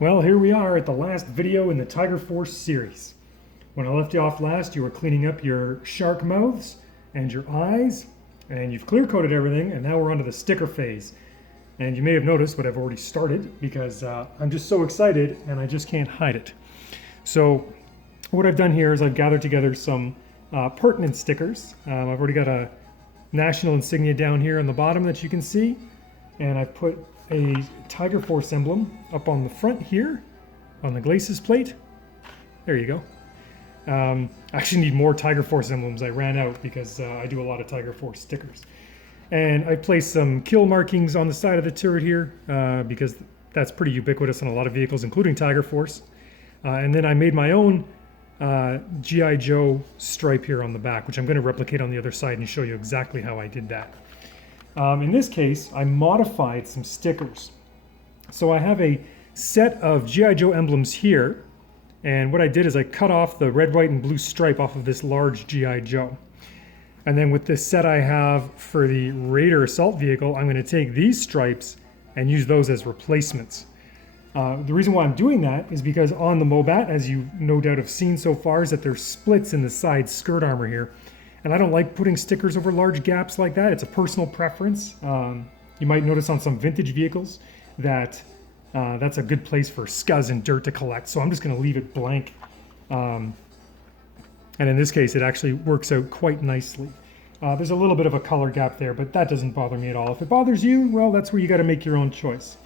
Well, here we are at the last video in the Tiger Force series. When I left you off last, you were cleaning up your shark mouths and your eyes, and you've clear coated everything, and now we're onto the sticker phase. And you may have noticed, but I've already started because I'm just so excited and I just can't hide it. So what I've done here is I've gathered together some pertinent stickers. I've already got a national insignia down here on the bottom that you can see, and I've put a Tiger Force emblem up on the front here on the glacis plate. There you go. I actually need more Tiger Force emblems. I ran out because I do a lot of Tiger Force stickers. And I placed some kill markings on the side of the turret here because that's pretty ubiquitous on a lot of vehicles, including Tiger Force. And then I made my own G.I. Joe stripe here on the back, which I'm going to replicate on the other side and show you exactly how I did that. In this case, I modified some stickers. So I have a set of G.I. Joe emblems here, and what I did is I cut off the red, white, and blue stripe off of this large G.I. Joe. And then with this set I have for the Raider assault vehicle, I'm going to take these stripes and use those as replacements. The reason why I'm doing that is because on the Mobat, as you no doubt have seen so far, is that there's splits in the side skirt armor here. And I don't like putting stickers over large gaps like that. It's a personal preference. You might notice on some vintage vehicles that that's a good place for scuzz and dirt to collect. So I'm just going to leave it blank. And in this case, it actually works out quite nicely. There's a little bit of a color gap there, but that doesn't bother me at all. If it bothers you, well, that's where you got to make your own choice.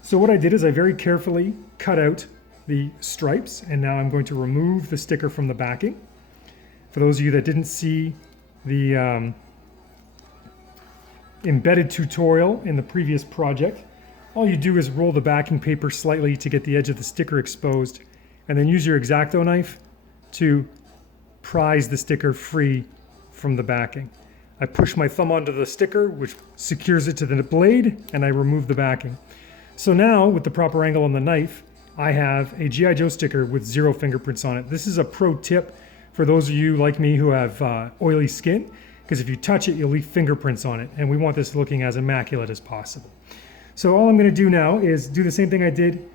So what I did is I very carefully cut out the stripes, and now I'm going to remove the sticker from the backing. For those of you that didn't see the embedded tutorial in the previous project, all you do is roll the backing paper slightly to get the edge of the sticker exposed, and then use your X-Acto knife to prise the sticker free from the backing. I push my thumb onto the sticker, which secures it to the blade, and I remove the backing. So now, with the proper angle on the knife, I have a G.I. Joe sticker with 0 fingerprints on it. This is a pro tip for those of you like me who have oily skin, because if you touch it, you'll leave fingerprints on it, and we want this looking as immaculate as possible. So all I'm going to do now is do the same thing I did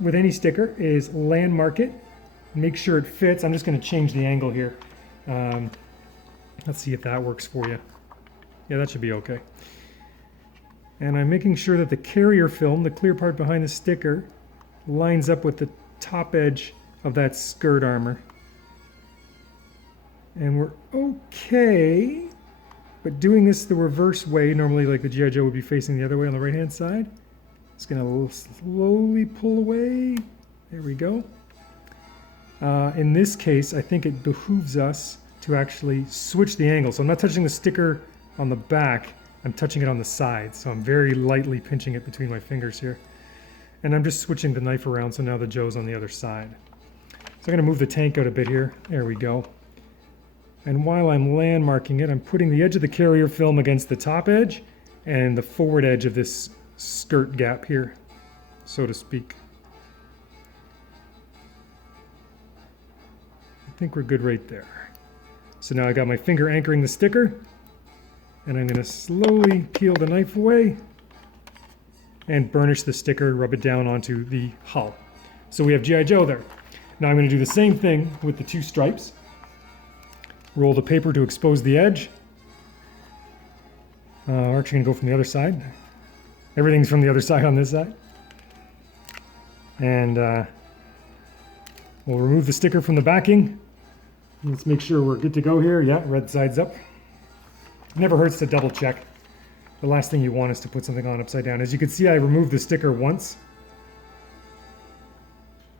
with any sticker, is landmark it, make sure it fits. I'm just going to change the angle here. Let's see if that works for you. Yeah, that should be okay. And I'm making sure that the carrier film, the clear part behind the sticker, lines up with the top edge of that skirt armor. And we're okay, but doing this the reverse way, normally like the G.I. Joe would be facing the other way on the right hand side. It's gonna slowly pull away. There we go. In this case, I think it behooves us to actually switch the angle. So I'm not touching the sticker on the back, I'm touching it on the side. So I'm very lightly pinching it between my fingers here. And I'm just switching the knife around, so now the Joe's on the other side. So I'm gonna move the tank out a bit here. There we go. And while I'm landmarking it, I'm putting the edge of the carrier film against the top edge and the forward edge of this skirt gap here, so to speak. I think we're good right there. So now I got my finger anchoring the sticker, and I'm going to slowly peel the knife away and burnish the sticker, rub it down onto the hull. So we have G.I. Joe there. Now I'm going to do the same thing with the 2 stripes. Roll the paper to expose the edge. We're actually going to go from the other side. Everything's from the other side on this side. And we'll remove the sticker from the backing. Let's make sure we're good to go here. Yeah, red side's up. Never hurts to double check. The last thing you want is to put something on upside down. As you can see, I removed the sticker once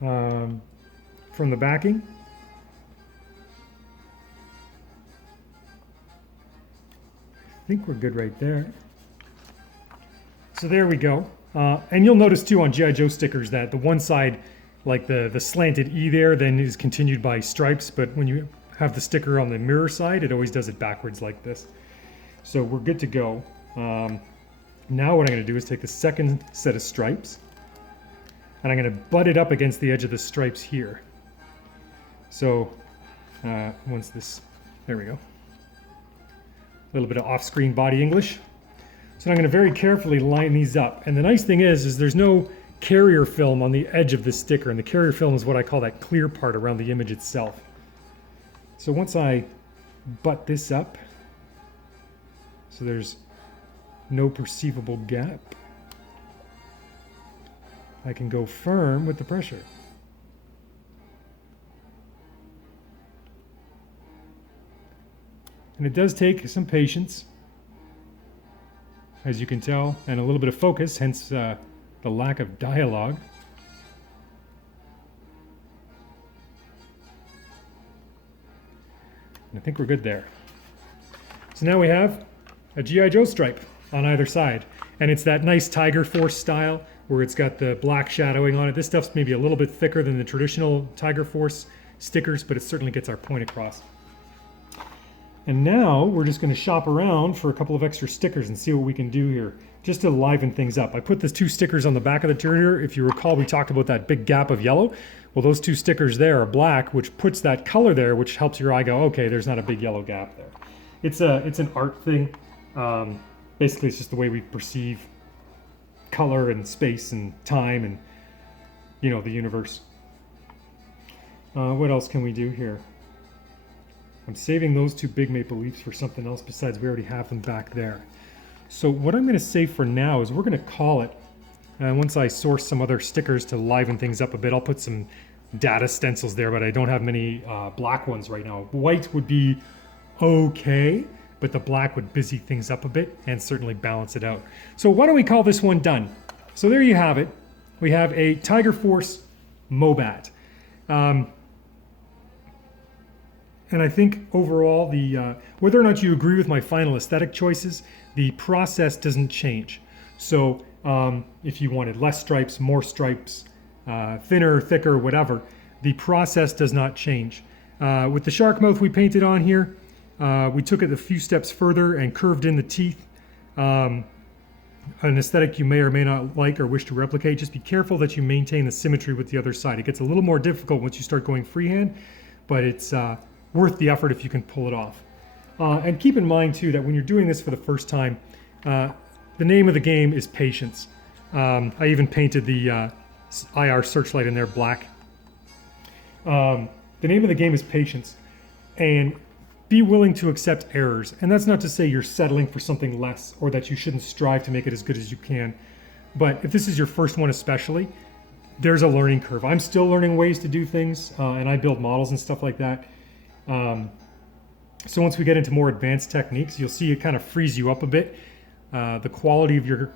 from the backing. I think we're good right there. So there we go. And you'll notice too on G.I. Joe stickers that the one side, like the slanted E there, then is continued by stripes. But when you have the sticker on the mirror side, it always does it backwards like this. So we're good to go. Now what I'm going to do is take the second set of stripes, and I'm going to butt it up against the edge of the stripes here. So once this, there we go. A little bit of off-screen body English. So I'm going to very carefully line these up. And the nice thing is there's no carrier film on the edge of the sticker, and the carrier film is what I call that clear part around the image itself. So once I butt this up, so there's no perceivable gap, I can go firm with the pressure. And it does take some patience, as you can tell, and a little bit of focus, hence the lack of dialogue. And I think we're good there. So now we have a G.I. Joe stripe on either side. And it's that nice Tiger Force style where it's got the black shadowing on it. This stuff's maybe a little bit thicker than the traditional Tiger Force stickers, but it certainly gets our point across. And now we're just going to shop around for a couple of extra stickers and see what we can do here, just to liven things up. I put the 2 stickers on the back of the Terrier. If you recall, we talked about that big gap of yellow. Well, those 2 stickers there are black, which puts that color there, which helps your eye go, okay, there's not a big yellow gap there. It's an art thing. Basically, it's just the way we perceive color and space and time and, you know, the universe. What else can we do here? I'm saving those 2 big maple leaves for something else besides we already have them back there. So what I'm going to say for now is we're going to call it, once I source some other stickers to liven things up a bit, I'll put some data stencils there, but I don't have many black ones right now. White would be okay, but the black would busy things up a bit and certainly balance it out. So why don't we call this one done? So there you have it. We have a Tiger Force Mobat. And I think overall, whether or not you agree with my final aesthetic choices, the process doesn't change. So if you wanted less stripes, more stripes, thinner, thicker, whatever, the process does not change. With the shark mouth we painted on here, we took it a few steps further and curved in the teeth. An aesthetic you may or may not like or wish to replicate, just be careful that you maintain the symmetry with the other side. It gets a little more difficult once you start going freehand, but it's worth the effort if you can pull it off. And keep in mind too that when you're doing this for the first time, the name of the game is patience. I even painted the IR searchlight in there black. The name of the game is patience, and be willing to accept errors. And that's not to say you're settling for something less or that you shouldn't strive to make it as good as you can. But if this is your first one especially, there's a learning curve. I'm still learning ways to do things, and I build models and stuff like that. So once we get into more advanced techniques, you'll see it kind of frees you up a bit. The quality of your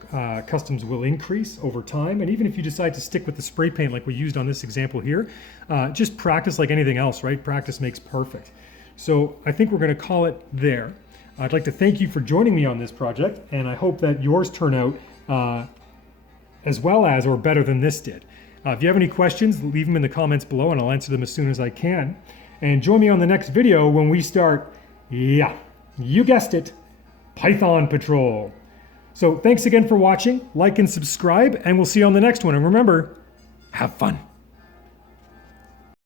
customs will increase over time. And even if you decide to stick with the spray paint like we used on this example here, just practice like anything else, right? Practice makes perfect. So I think we're going to call it there. I'd like to thank you for joining me on this project, and I hope that yours turn out as well as or better than this did. If you have any questions, leave them in the comments below and I'll answer them as soon as I can. And join me on the next video when we start, yeah, you guessed it, Python Patrol. So thanks again for watching, like and subscribe, and we'll see you on the next one. And remember, have fun.